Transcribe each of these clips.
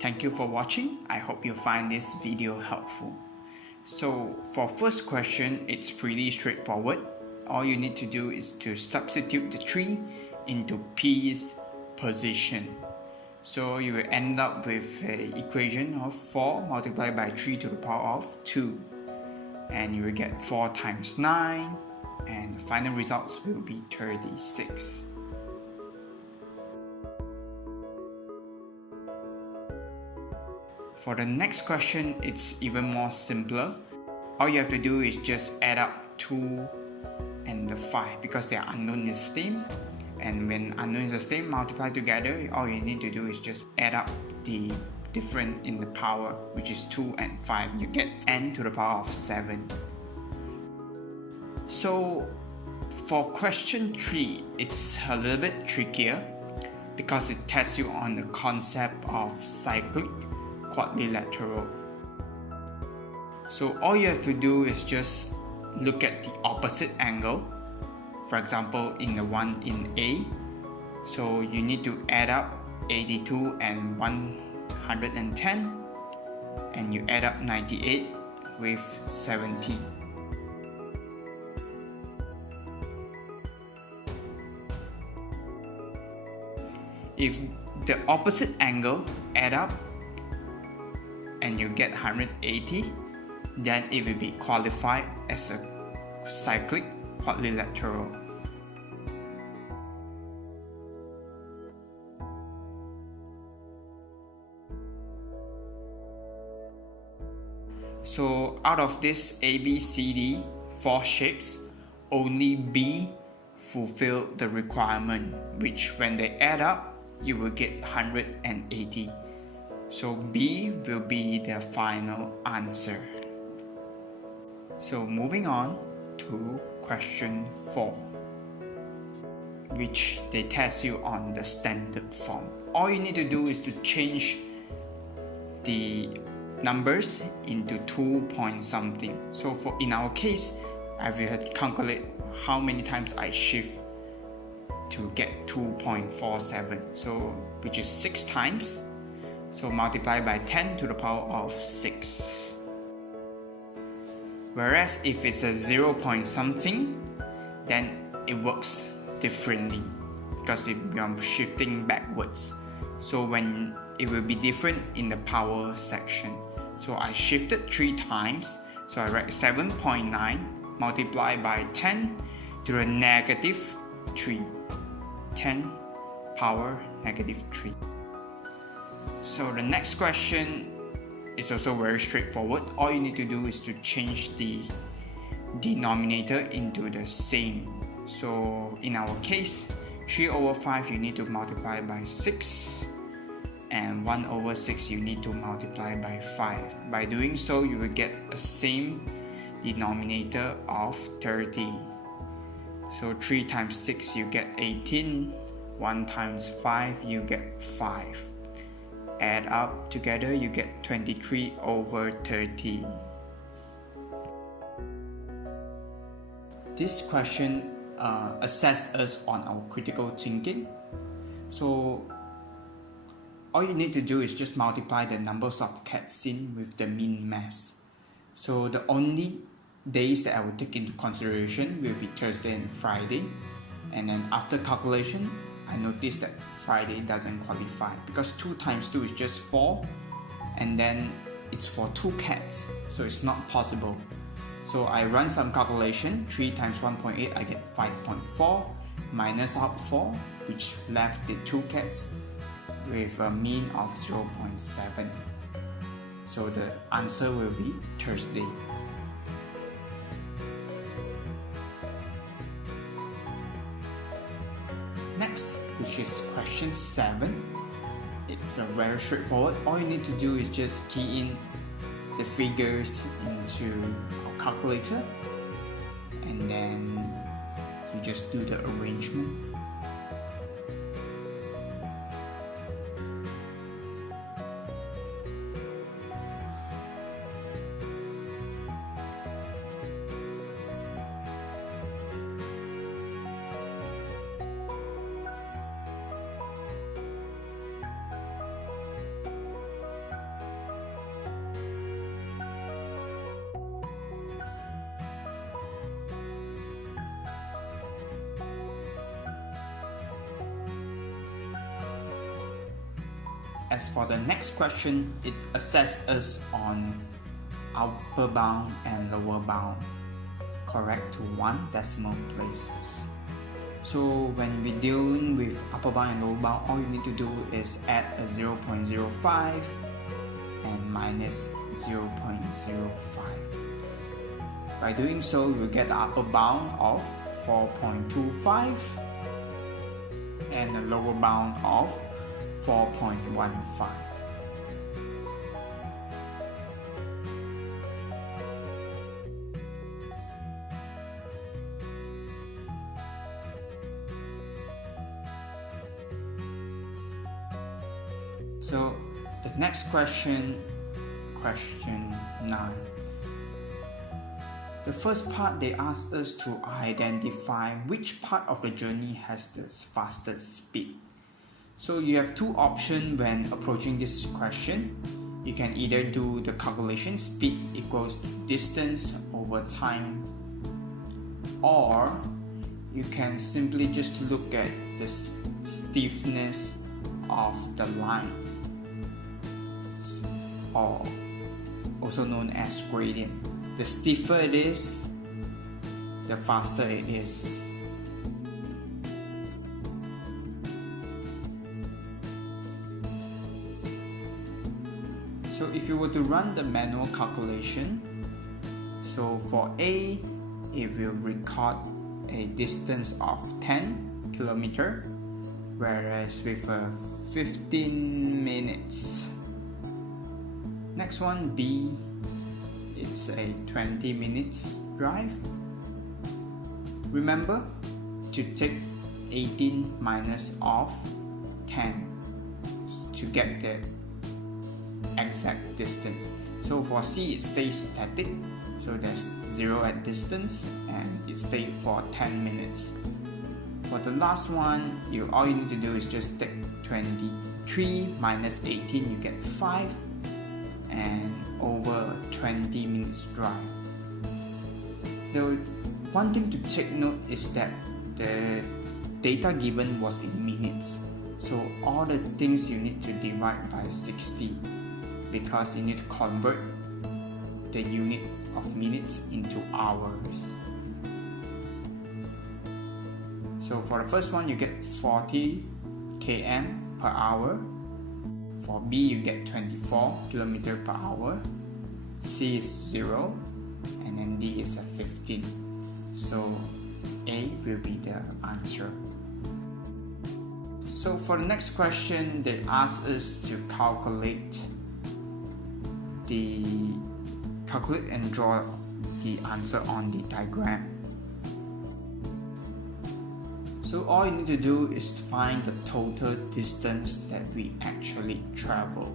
Thank you for watching. I hope you find this video helpful. So for first question, it's pretty straightforward. All you need to do is to substitute the 3 into P's position. So you will end up with an equation of 4 multiplied by 3 to the power of 2. And you will get 4 times 9, and the final results will be 36. For the next question, it's even more simpler. All you have to do is just add up 2 and the 5 because their unknown is the same. And when unknown is the same, multiply together, all you need to do is just add up the difference in the power, which is 2 and 5. You get n to the power of 7. So for question 3, it's a little bit trickier because it tests you on the concept of cyclic quadrilateral. So all you have to do is just look at the opposite angle. For example, in the one in A, so you need to add up 82 and 110, and you add up 98 with 70. If the opposite angle add up and you get 180, then it will be qualified as a cyclic quadrilateral. So out of this A, B, C, D, 4 shapes, only B fulfill the requirement, which when they add up, you will get 180. So B will be the final answer. So moving on to question 4, which they test you on the standard form. All you need to do is to change the numbers into 2 point something. So for in our case, I will calculate how many times I shift to get 2.47, so which is 6 times. So multiply by 10 to the power of 6. Whereas if it's a 0 point something, then it works differently because I'm shifting backwards. So when it will be different in the power section. So I shifted 3 times, so I write 7.9 multiplied by 10 to the negative 3. 10 power negative 3. So the next question is also very straightforward. All you need to do is to change the denominator into the same. So in our case, 3 over 5 you need to multiply by 6, and 1 over 6 you need to multiply by 5. By doing so, you will get a same denominator of 30. So 3 times 6 you get 18, 1 times 5 you get 5. Add up together, you get 23 over 30. This question assesses us on our critical thinking. So all you need to do is just multiply the numbers of cats seen with the mean mass. So the only days that I will take into consideration will be Thursday and Friday. And then after calculation, I noticed that Friday doesn't qualify because 2 times 2 is just 4, and then it's for 2 cats, so it's not possible. So I run some calculation. 3 times 1.8 I get 5.4, minus out 4, which left the 2 cats with a mean of 0.7. So the answer will be Thursday. Next, which is question 7. It's very straightforward. All you need to do is just key in the figures into our calculator, and then you just do the arrangement. as for the next question, it assesses us on upper bound and lower bound, correct to 1 decimal places. So when we're dealing with upper bound and lower bound, all you need to do is add a 0.05 and minus 0.05. By doing so, you'll get the upper bound of 4.25 and the lower bound of 4.15. So the next question, question 9. The first part, they ask us to identify which part of the journey has the fastest speed. So you have two options when approaching this question. You can either do the calculation speed equals distance over time, or you can simply just look at the stiffness of the line, or also known as gradient. The stiffer it is, the faster it is. So if you were to run the manual calculation, so for A, it will record a distance of 10 km, whereas with 15 minutes. Next one, B, it's a 20 minutes drive. Remember to take 18 minus of 10 to get the exact distance. So for C, it stays static, so there's 0 at distance and it stays for 10 minutes. For the last one, all you need to do is just take 23 minus 18, you get 5, and over 20 minutes drive. The one thing to take note is that the data given was in minutes, so all the things you need to divide by 60, because you need to convert the unit of minutes into hours. So for the first one, you get 40 km per hour. For B, you get 24 km per hour. C is 0, and then D is a 15. So A will be the answer. So for the next question, they ask us to calculate and draw the answer on the diagram. So all you need to do is find the total distance that we actually travel.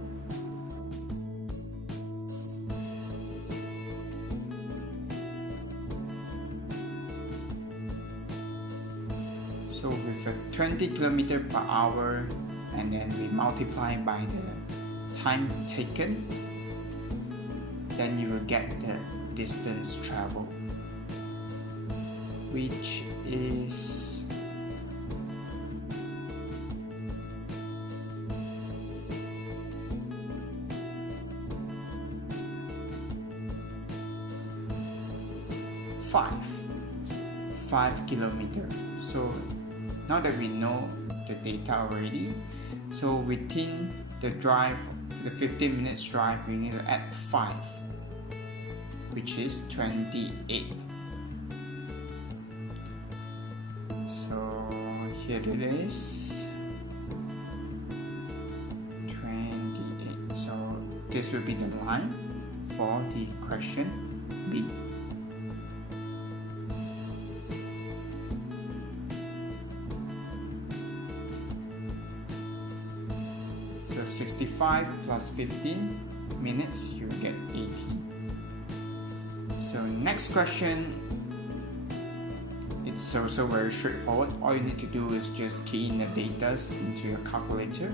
So with a 20 km per hour, and then we multiply by the time taken, then you will get the distance traveled, which is 5 kilometers. So now that we know the data already, so within the drive, the 15 minutes drive, we need to add 5, which is 28. So here it is, 28. So this will be the line for the question B. So 65 plus 15 minutes, you get 80. So next question, it's also very straightforward. All you need to do is just key in the data into your calculator.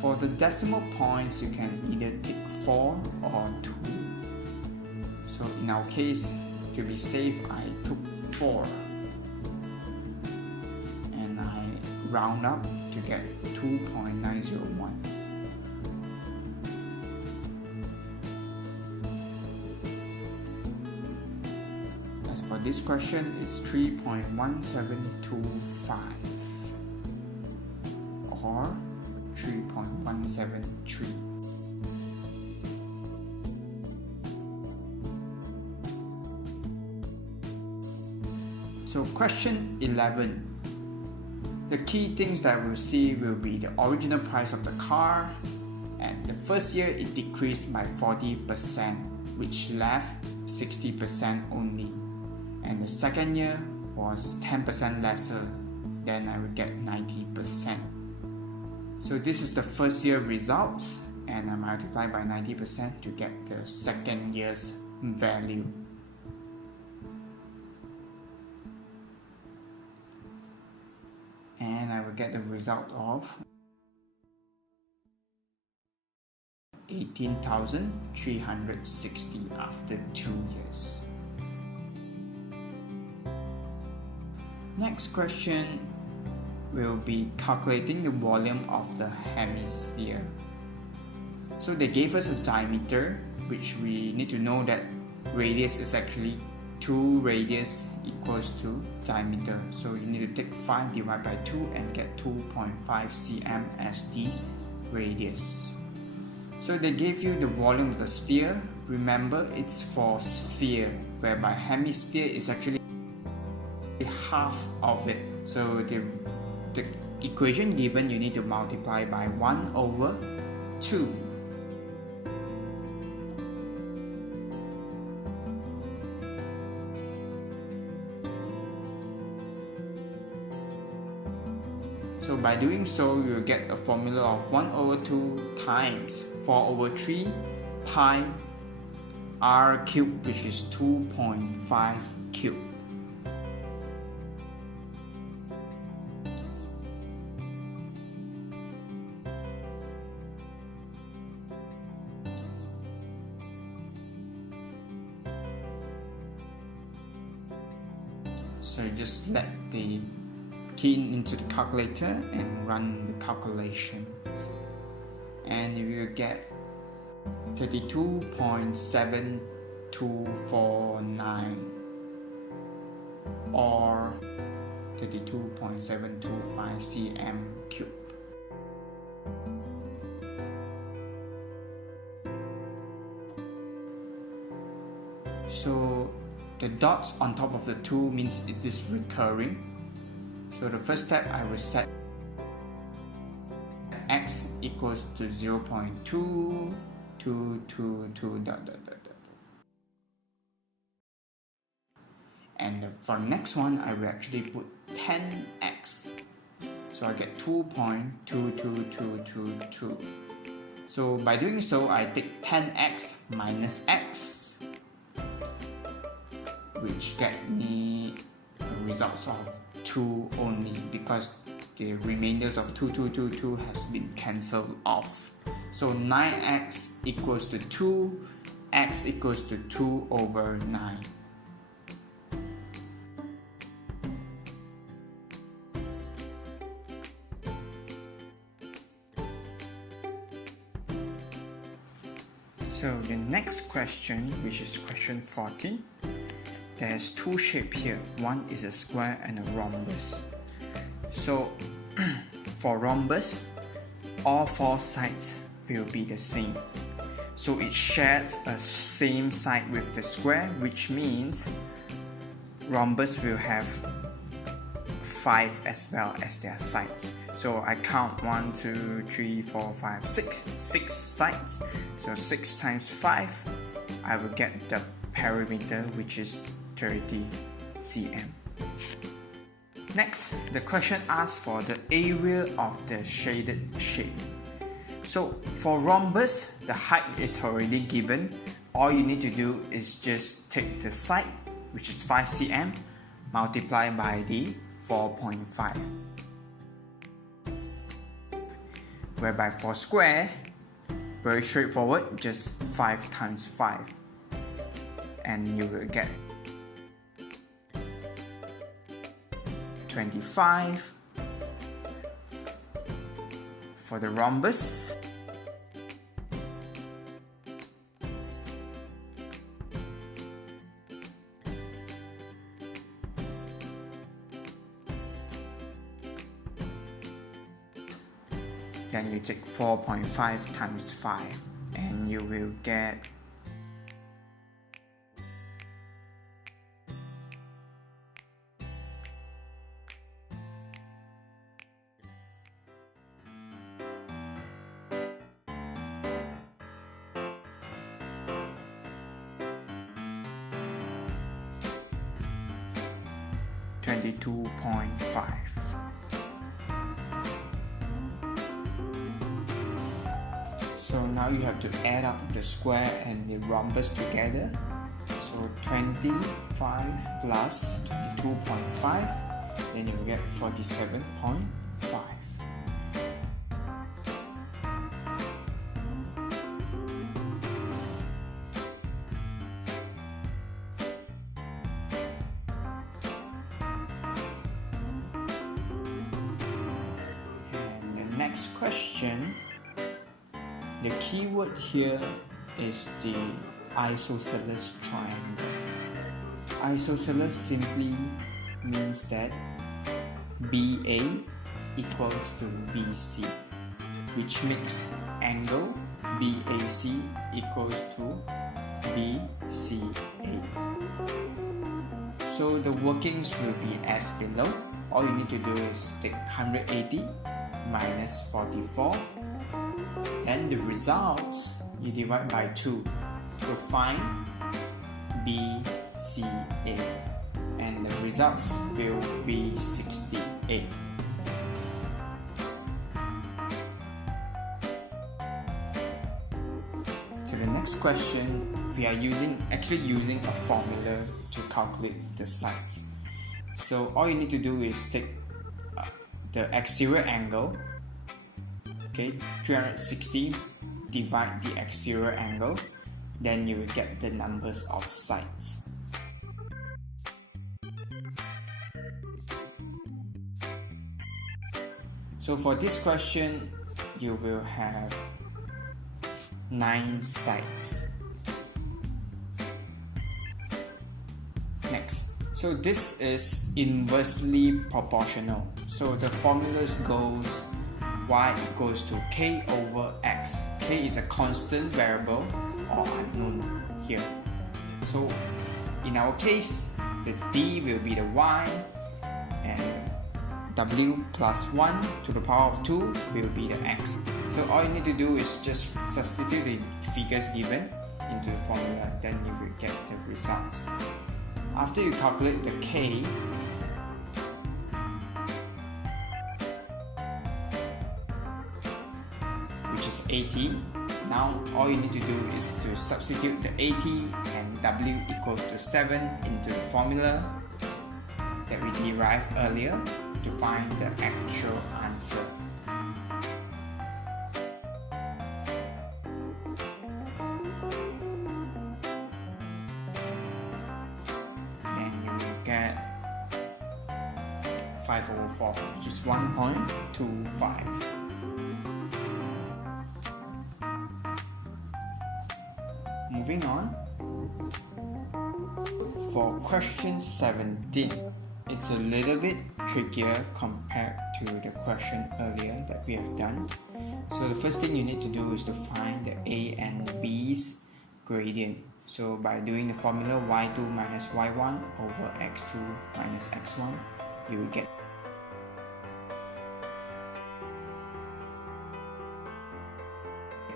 For the decimal points, you can either take 4 or 2. So in our case, to be safe, I took 4. And I round up to get 2.901. As for this question, it's 3.1725 or 3.173. So question 11. The key things that we'll see will be the original price of the car, and the first year it decreased by 40%, which left 60% only. And the second year was 10% lesser, then I will get 90%. So this is the first year results, and I multiply by 90% to get the second year's value. And I will get the result of 18,360 after 2 years. Next question will be calculating the volume of the hemisphere. So they gave us a diameter, which we need to know that radius is actually 2 radius equals to diameter. So you need to take 5 divided by 2 and get 2.5 cm as the radius. So they gave you the volume of the sphere. Remember, it's for sphere, whereby hemisphere is actually half of it. So the equation given, you need to multiply by 1/2. So by doing so, you will get a formula of 1/2 times 4/3 pi r cubed, which is 2.5 cubed. So you just let the key into the calculator and run the calculations, and you will get 32.7249 or 32.725 cm cubed. So the dots on top of the 2 means it is recurring. So the first step, I will set x equals to 0.2222 ... And for the next one, I will actually put 10x. So I get 2.22222. So by doing so, I take 10x minus x, which get me results of 2 only, because the remainders of 2222 has been cancelled off. So 9x equals to 2, x equals to 2/9. So the next question, which is question 14, there's 2 shapes here. One is a square and a rhombus. So for rhombus, all 4 sides will be the same. So it shares a same side with the square, which means rhombus will have 5 as well as their sides. So I count 1, 2, 3, 4, 5, 6 sides. So 6 times 5, I will get the perimeter, which is 30 cm. Next, the question asks for the area of the shaded shape. So for rhombus, the height is already given. All you need to do is just take the side, which is 5 cm, multiply by the 4.5. Whereby for square, very straightforward, just 5 times 5. And you will get 25 for the rhombus, then you take 4.5 times 5 and you will get 22.5. So now you have to add up the square and the rhombus together. So 25 plus 22.5, then you will get 47.5. And the next question, the keyword here is the isosceles triangle. Isosceles simply means that BA equals to BC, which makes angle BAC equals to BCA. So the workings will be as below. All you need to do is take 180 minus 44. Then the results you divide by 2 to find BCA, and the results will be 68. To the next question, we are actually using a formula to calculate the sides. So all you need to do is take the exterior angle, okay, 360, divide the exterior angle, then you will get the numbers of sides. So for this question, you will have 9 sides. Next, so this is inversely proportional. So the formula goes y equals to k over x. K is a constant variable or unknown here. So in our case, the d will be the y, and w plus 1 to the power of 2 will be the x. So all you need to do is just substitute the figures given into the formula, then you will get the results. After you calculate the k, which is 80, now all you need to do is to substitute the 80 and w equals to 7 into the formula that we derived earlier to find the actual answer. Then you will get 5 over 4, which is 1.25. Moving on, for question 17, it's a little bit trickier compared to the question earlier that we have done. So the first thing you need to do is to find the a and b's gradient. So by doing the formula y2 minus y1 over x2 minus x1, you will get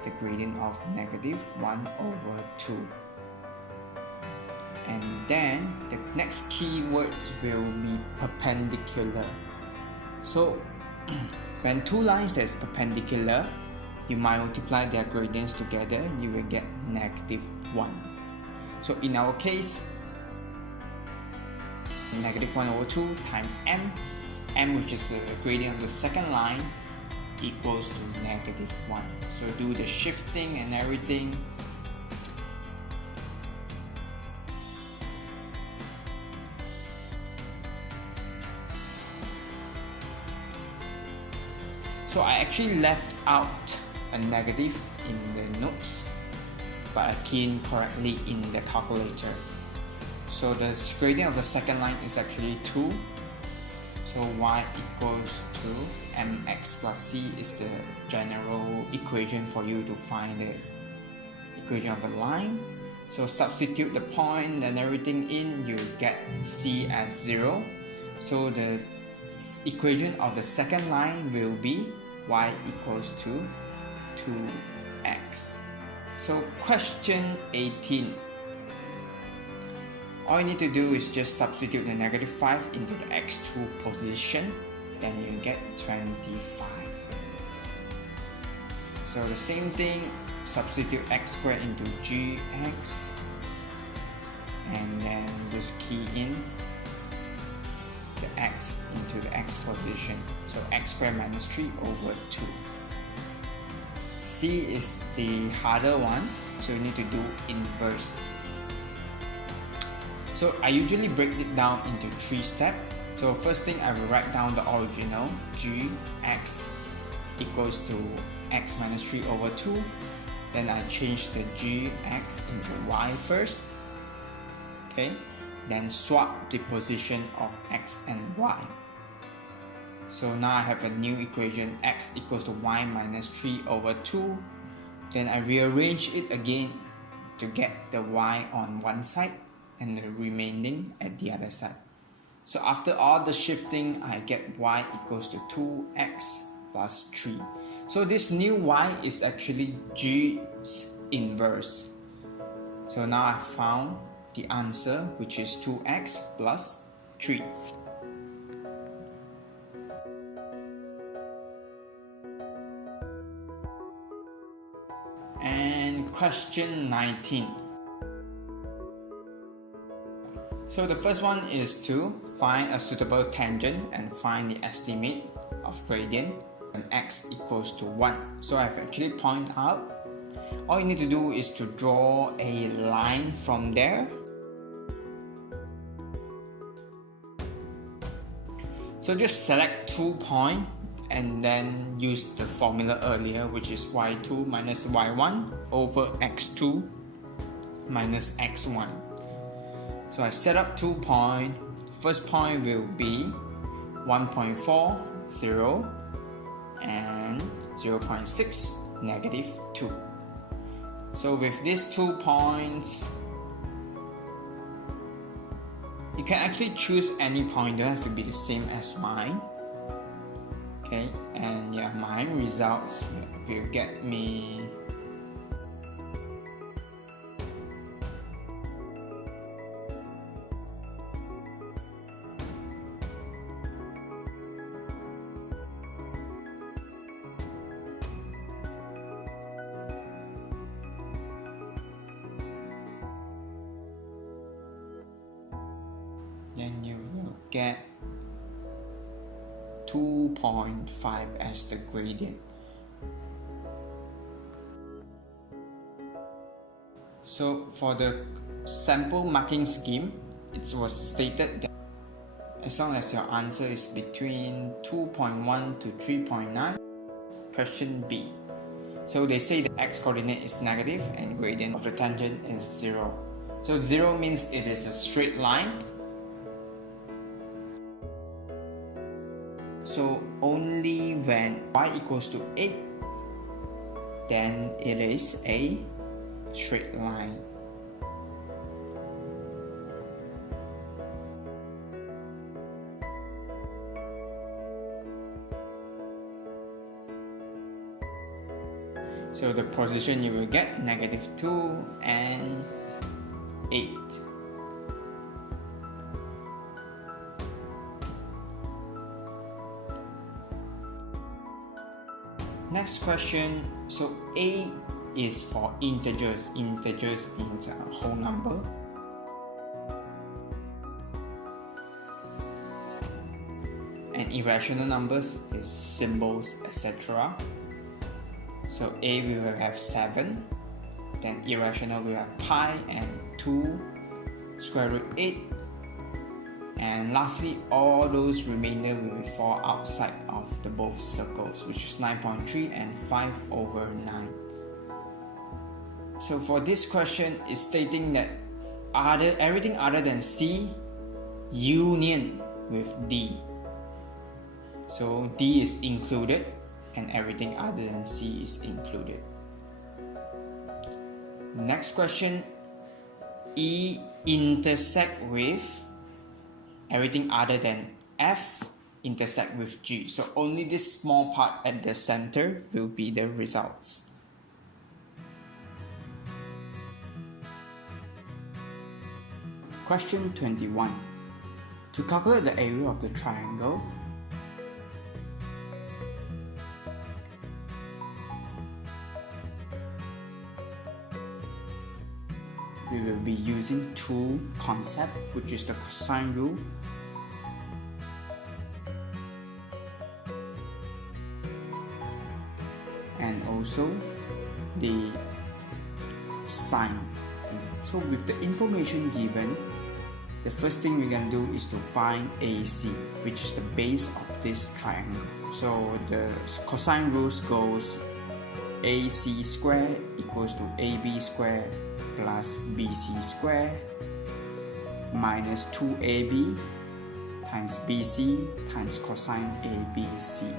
the gradient of negative 1 over 2. And then the next keywords will be perpendicular. So when two lines that's perpendicular, you multiply their gradients together, you will get negative 1. So in our case, negative 1 over 2 times m, which is the gradient of the second line, equals to negative 1. So do the shifting and everything. So I actually left out a negative in the notes, but I key in correctly in the calculator. So the gradient of the second line is actually 2. So y equals to mx plus c is the general equation for you to find the equation of the line. So substitute the point and everything in, you get c as 0. So the equation of the second line will be y equals to 2x. So question 18. All you need to do is just substitute the negative 5 into the x2 position, then you get 25. So the same thing, substitute x squared into gx, and then just key in the x into the x position. So x squared minus 3 over 2. C is the harder one, so you need to do inverse. So I usually break it down into 3 steps. So first thing, I will write down the original gx equals to x minus 3 over 2. Then I change the gx into y first. Okay, then swap the position of x and y. So now I have a new equation, x equals to y minus 3 over 2. Then I rearrange it again to get the y on one side and the remaining at the other side. So after all the shifting, I get y equals to 2x plus 3. So this new y is actually g's inverse. So now I found the answer, which is 2x plus 3. And question 19. So the first one is to find a suitable tangent and find the estimate of gradient when x equals to 1. So I've actually pointed out, all you need to do is to draw a line from there. So just select 2 points and then use the formula earlier, which is y2 minus y1 over x2 minus x1. So I set up 2 points. First point will be 1.4, 0 and 0.6, negative 2. So with these 2 points, you can actually choose any point, don't have to be the same as mine. Okay, and yeah, mine results will get me then you will get 2.5 as the gradient. So for the sample marking scheme, it was stated that as long as your answer is between 2.1 to 3.9, question B. So they say the x coordinate is negative and gradient of the tangent is 0. So 0 means it is a straight line. So only when y equals to 8, then it is a straight line. So the position you will get, negative 2 and 8. Next question, so A is for integers. Integers means a whole number. And irrational numbers is symbols, etc. So A we will have 7, then irrational we will have pi and 2 square root 8 And lastly, all those remainder will fall outside of the both circles, which is 9.3 and 5/9. So for this question, it's stating that everything other than C union with D. So D is included and everything other than C is included. Next question, E intersect with everything other than F intersect with G. So only this small part at the center will be the results. Question 21. To calculate the area of the triangle, we will be using two concepts, which is the cosine rule and also the sine. So with the information given, the first thing we're going to do is to find AC, which is the base of this triangle. So the cosine rules goes AC squared equals to AB squared plus BC squared minus 2AB times BC times cosine ABC.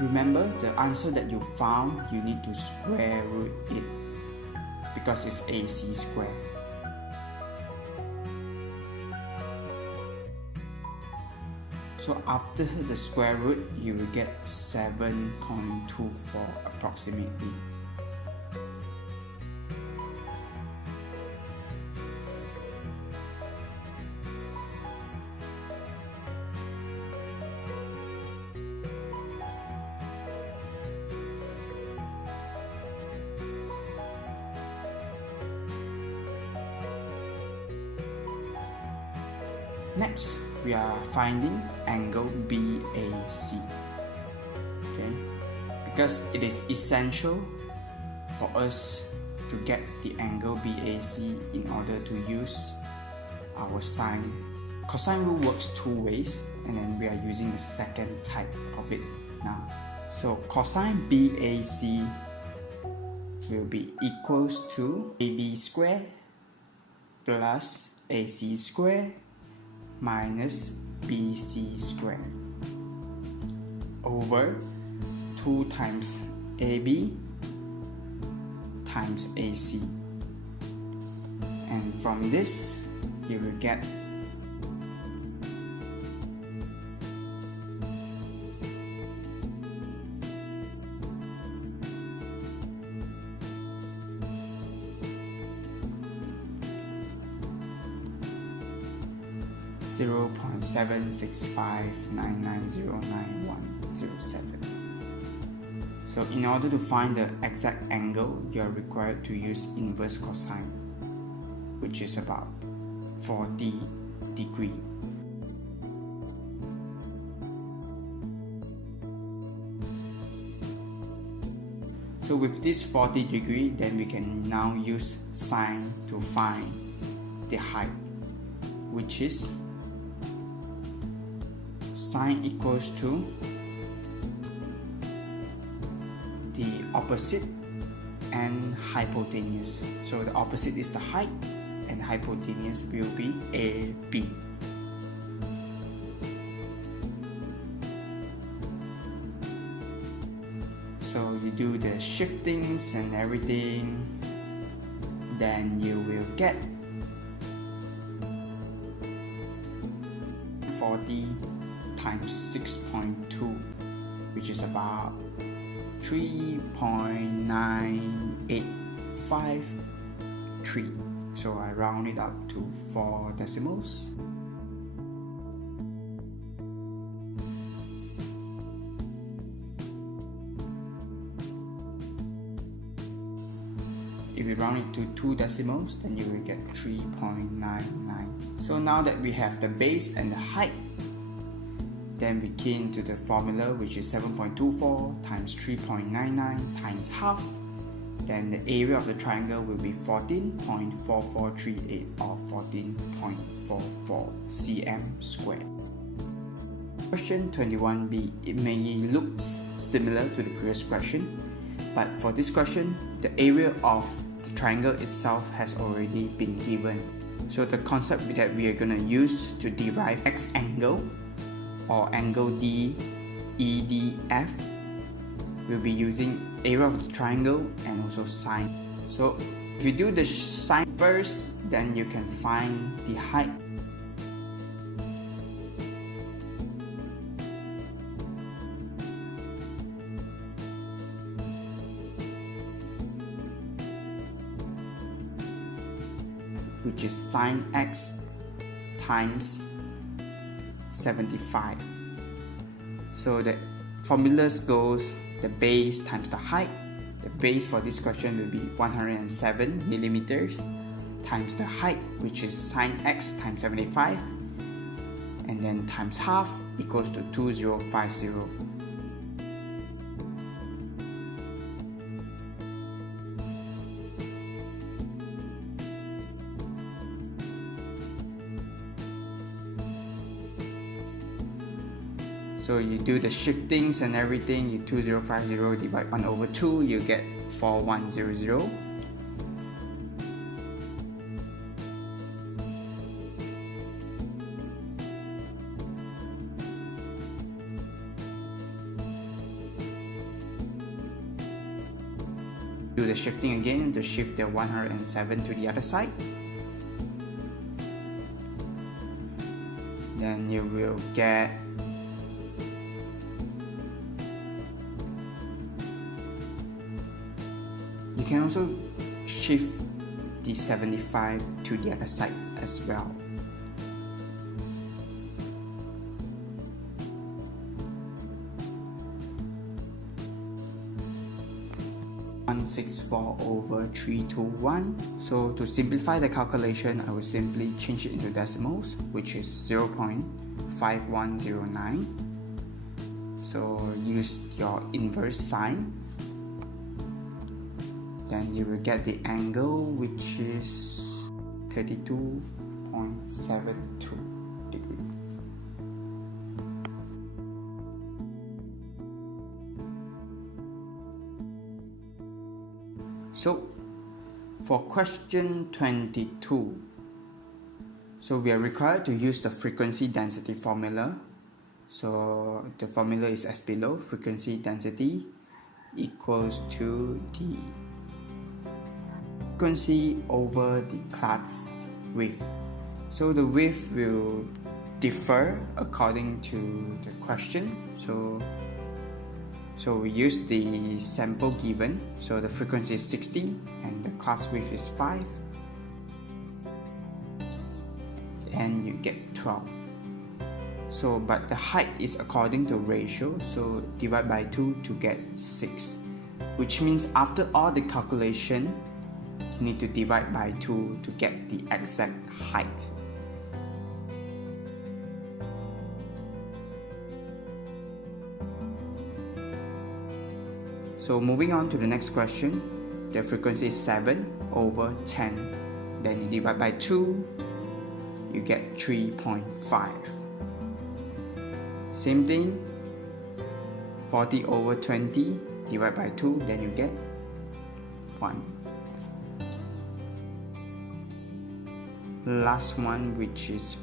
Remember, the answer that you found, you need to square root it because it's AC squared. So after the square root, you will get 7.24 approximately. Next, we are finding angle BAC. Okay, because it is essential for us to get the angle BAC in order to use our sine. Cosine rule works two ways, and then we are using the second type of it now. So cosine BAC will be equals to AB squared plus AC squared minus BC squared over 2 times AB times AC, and from this you will get (0.76599099107). So in order to find the exact angle, you are required to use inverse cosine, which is about 40 degrees. So with this 40 degrees, then we can now use sine to find the height, which is sine equals to the opposite and hypotenuse. So the opposite is the height and hypotenuse will be AB. So you do the shiftings and everything, then you will get 40 times 6.2, which is about 3.9853. So I round it up to 4 decimals. If you round it to 2 decimals, then you will get 3.99. So now that we have the base and the height, Then we key into the formula, which is 7.24 times 3.99 times half. Then the area of the triangle will be 14.4438 or 14.44 cm squared. Question 21b, it may look similar to the previous question, but for this question, the area of the triangle itself has already been given. So the concept that we are going to use to derive x angle or angle DEDF will be using area of the triangle and also sine. So if you do the sine first, then you can find the height. Which is sine x times 75. So the formulas goes the base times the height. The base for this question will be 107 millimeters times the height, which is sine x times 75, and then times half equals to 2050. So you do the shiftings and everything, you 2050 divide 1 over 2, you get 4100. Do the shifting again to shift the 107 to the other side. Then you will get you can also shift the 75 to the other side as well. over 321. So to simplify the calculation, I will simply change it into decimals, which is 0.5109. So use your inverse sign. Then you will get the angle, which is 32.72 degrees. So for question 22, so we are required to use the frequency density formula. So the formula is as below: frequency density equals to the frequency over the class width. So the width will differ according to the question. So we use the sample given. So the frequency is 60 and the class width is 5. And you get 12. So but the height is according to ratio. So divide by 2 to get 6. Which means after all the calculation, you need to divide by 2 to get the exact height. So moving on to the next question, the frequency is 7 over 10. Then you divide by 2, you get 3.5. Same thing, 40 over 20, divide by 2, then you get 1. Last one, which is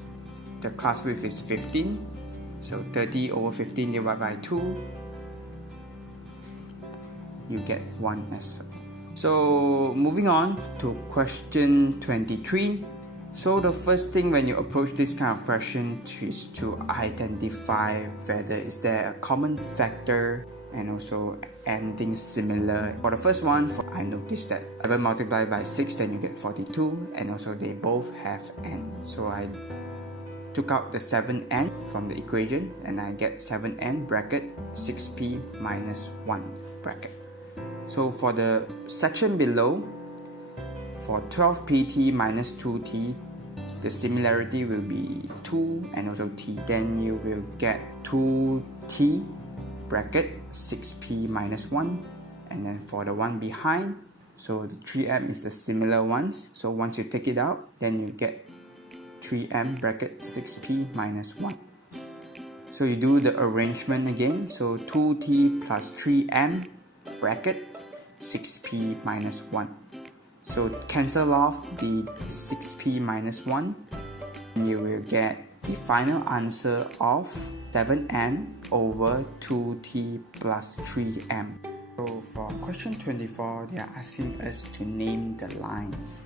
the class width is 15. So 30 over 15 divided by 2, you get 1 as well. So moving on to question 23. So the first thing when you approach this kind of question is to identify whether is there a common factor and also anything similar. For the first one, I noticed that 7 multiplied by 6, then you get 42, and also they both have n. So I took out the 7n from the equation and I get 7n bracket 6p minus 1 bracket. So for the section below, for 12pt minus 2t the similarity will be 2 and also t. Then you will get 2t bracket 6p minus 1, and then for the one behind, so the 3m is the similar ones, so once you take it out, then you get 3m bracket 6p minus 1. So you do the arrangement again, so 2t plus 3m bracket 6p minus 1. So cancel off the 6p minus 1, and you will get the final answer of 7n over 2t plus 3m. So for question 24, they are asking us to name the lines.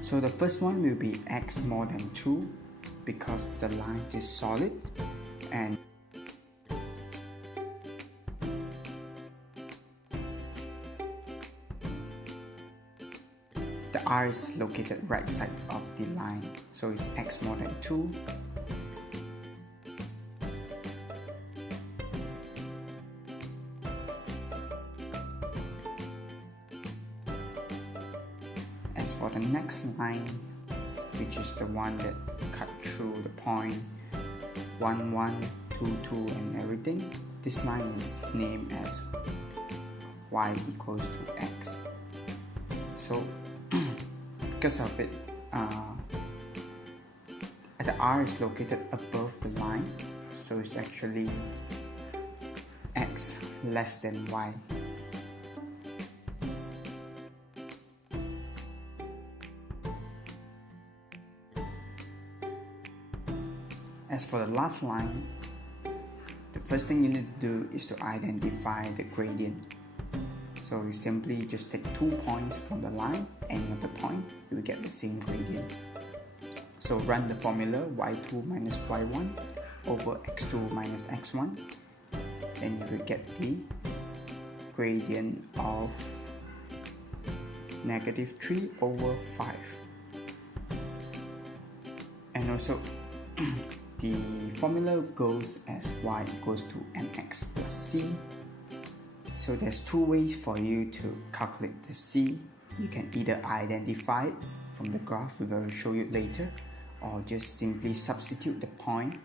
So the first one will be x more than 2 because the line is solid, and the r is located right side of the line, so it's x more than 2. As for the next line, which is the one that cut through the point 1, 1, 2, 2 and everything, this line is named as y equals to x. So because of it, the r is located above the line, so it's actually x less than y. As for the last line, the first thing you need to do is to identify the gradient. So you simply just take 2 points from the line, any of the point, you will get the same gradient. So run the formula y2 minus y1 over x2 minus x1, then you will get the gradient of negative 3 over 5. And also the formula goes as y equals to mx plus c. So there's 2 ways for you to calculate the c. You can either identify it from the graph, we will show you later, or just simply substitute the point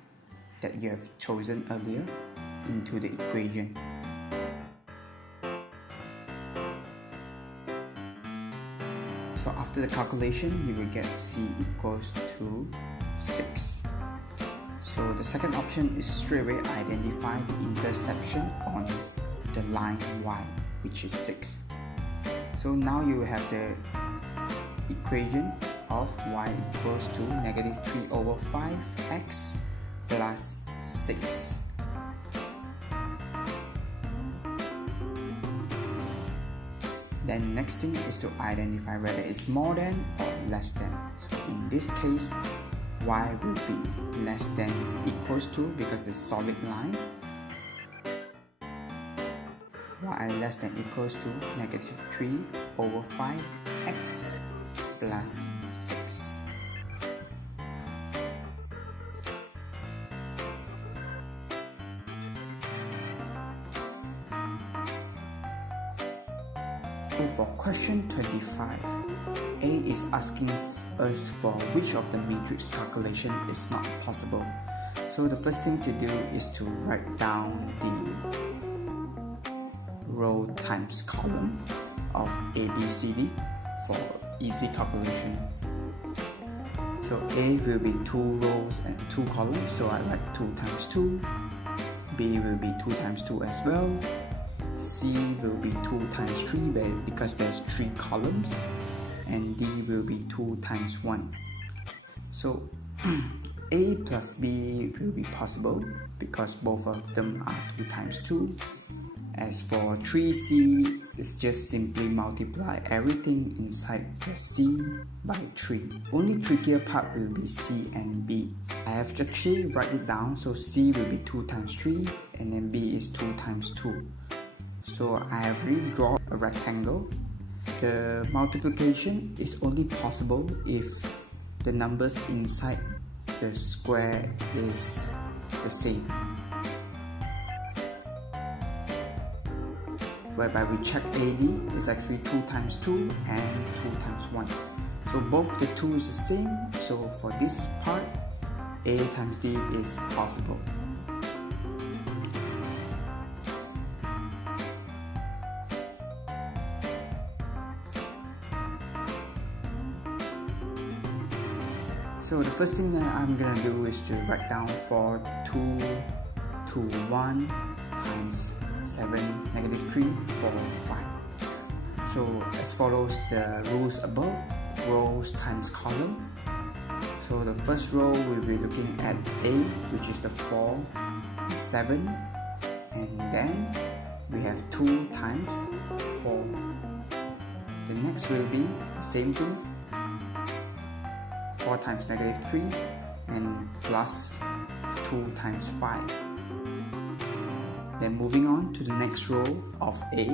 that you have chosen earlier into the equation. So after the calculation, you will get c equals to 6. So the second option is straight away identify the intersection on the line y, which is 6. So now you have the equation of y equals to negative 3 over 5x plus 6. Then next thing is to identify whether it's more than or less than. So in this case, y will be less than equals to, because it's solid line, y less than equals to negative 3 over 5x plus 6. So for question 25, A is asking us for which of the matrix calculation is not possible. So the first thing to do is to write down the row times column of A, B, C, D for easy calculation. So A will be 2 rows and 2 columns, so I write 2 times 2. B will be 2 times 2 as well. C will be 2 times 3 because there's 3 columns, and D will be 2 times 1. So A plus B will be possible because both of them are 2 times 2. As for 3C, it's just simply multiply everything inside the C by 3. Only trickier part will be C and B. I have actually write it down, so C will be 2 times 3 and then B is 2 times 2. So I have redrawn a rectangle. The multiplication is only possible if the numbers inside the square is the same. Whereby we check AD is actually 2 times 2 and 2 times 1. So both the two is the same, so for this part, A times D is possible. So the first thing that I'm gonna do is to write down for 2 to 1 times 7, negative 3, 4, 5. So as follows the rules above, rows times column. So the first row we'll be looking at A, which is the 4 and 7, and then we have 2 times 4. The next will be the same thing, 4 times negative 3 and plus 2 times 5. Then moving on to the next row of A,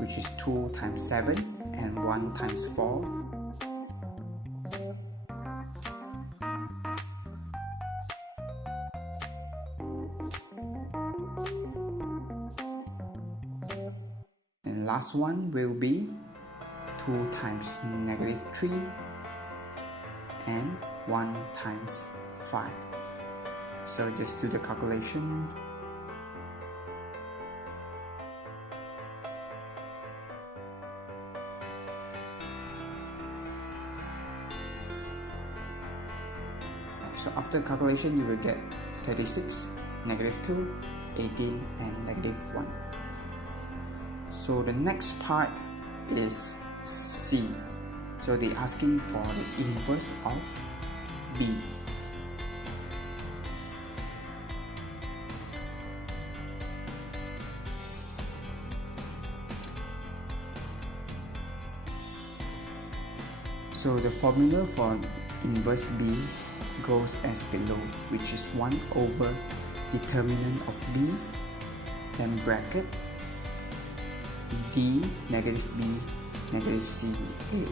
which is 2 times 7 and 1 times 4. And last one will be 2 times negative 3 and 1 times 5. So just do the calculation. So after calculation you will get 36, negative 2, 18 and negative 1. So the next part is C. So they're asking for the inverse of B. So the formula for inverse B goes as below, which is 1 over determinant of B, then bracket D, negative B, negative C, A.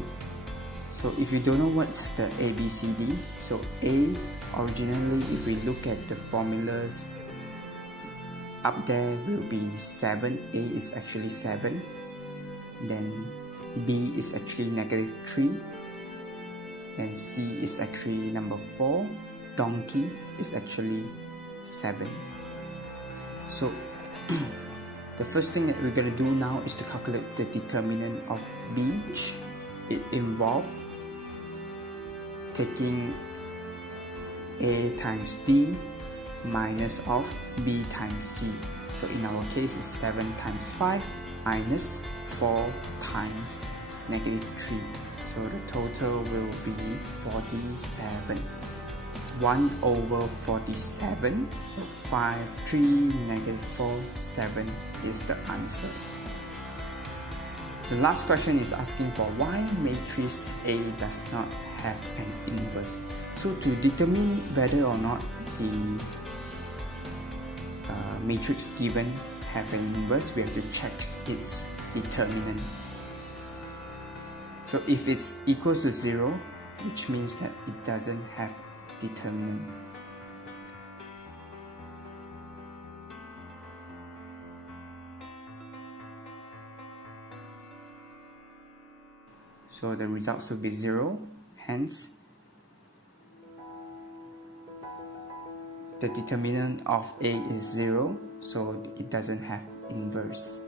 So if you don't know what's the A, B, C, D, so A, originally if we look at the formulas, up there will be 7, A is actually 7, then B is actually negative 3, and C is actually number 4, donkey is actually 7. So the first thing that we're going to do now is to calculate the determinant of B. It involves taking A times D minus of B times C. So in our case it's 7 times 5 minus 4 times negative 3. So the total will be 47. 1 over 47, so 5, 3, negative 4, 7 is the answer. The last question is asking for why matrix A does not have an inverse. So to determine whether or not the matrix given have an inverse, we have to check its determinant. So if it's equals to 0, which means that it doesn't have determinant. So the results will be 0, hence the determinant of A is 0, so it doesn't have inverse.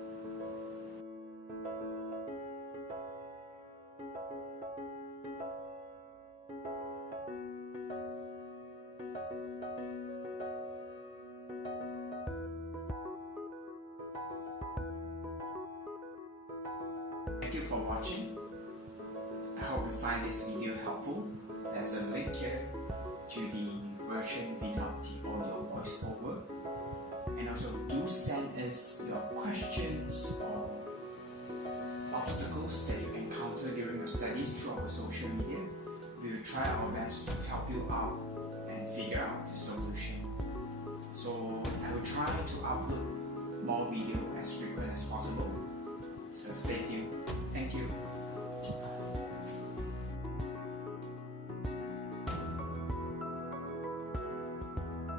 Thank you for watching. I hope you find this video helpful. There's a link here to the version without the audio voiceover. And also do send us your questions or obstacles that you encounter during your studies through our social media. We will try our best to help you out and figure out the solution. So I will try to upload more video as frequent as possible.